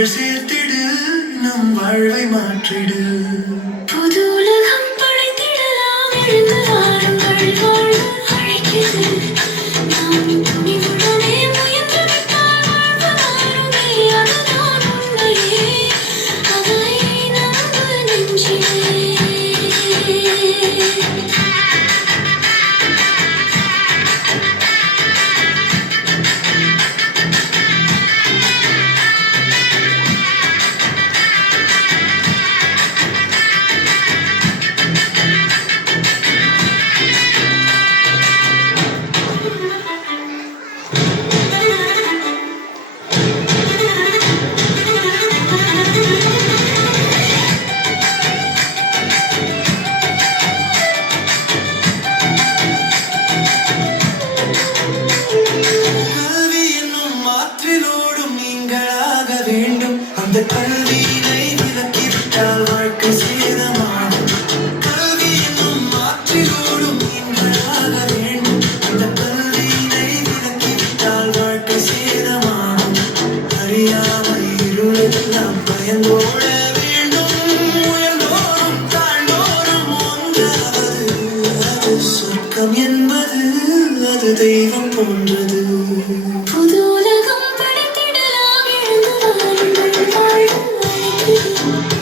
கைகள் சேர்த்திடு நம் வாழ்வை மாற்றிடு புது உலகம் படைத்திடலாம் எழுந்து வாருங்கள் வாழ்வு அழைக்கிறது நாம் துணிவுடனே முயன்று விட்டால் வாழ்வு மாறுமே அதுதான் உண்மையே அதை நம்பு நெஞ்சிலே அந்த கல்வியினை விலக்கிவிட்டால் வாழ்க்கை சேதமாகும் கல்வி என்னும் மாற்றிலோடும் நீங்களாக வேண்டும் அந்த கல்வியினை விலக்கிவிட்டால் வாழ்க்கை சேதமாகும் அறியாமை இருளெல்லாம் பயந்தோட வேண்டும் உயர்ந்தோறும் தாழ்ந்தோறும் ஒன்றாவது அது சொர்க்கம் என்பது அது தெய்வம் போன்றது புது உலகம் படைத்திடலாம் எழுந்து வாருங்கள் வாழ்வு அழைக்கிறது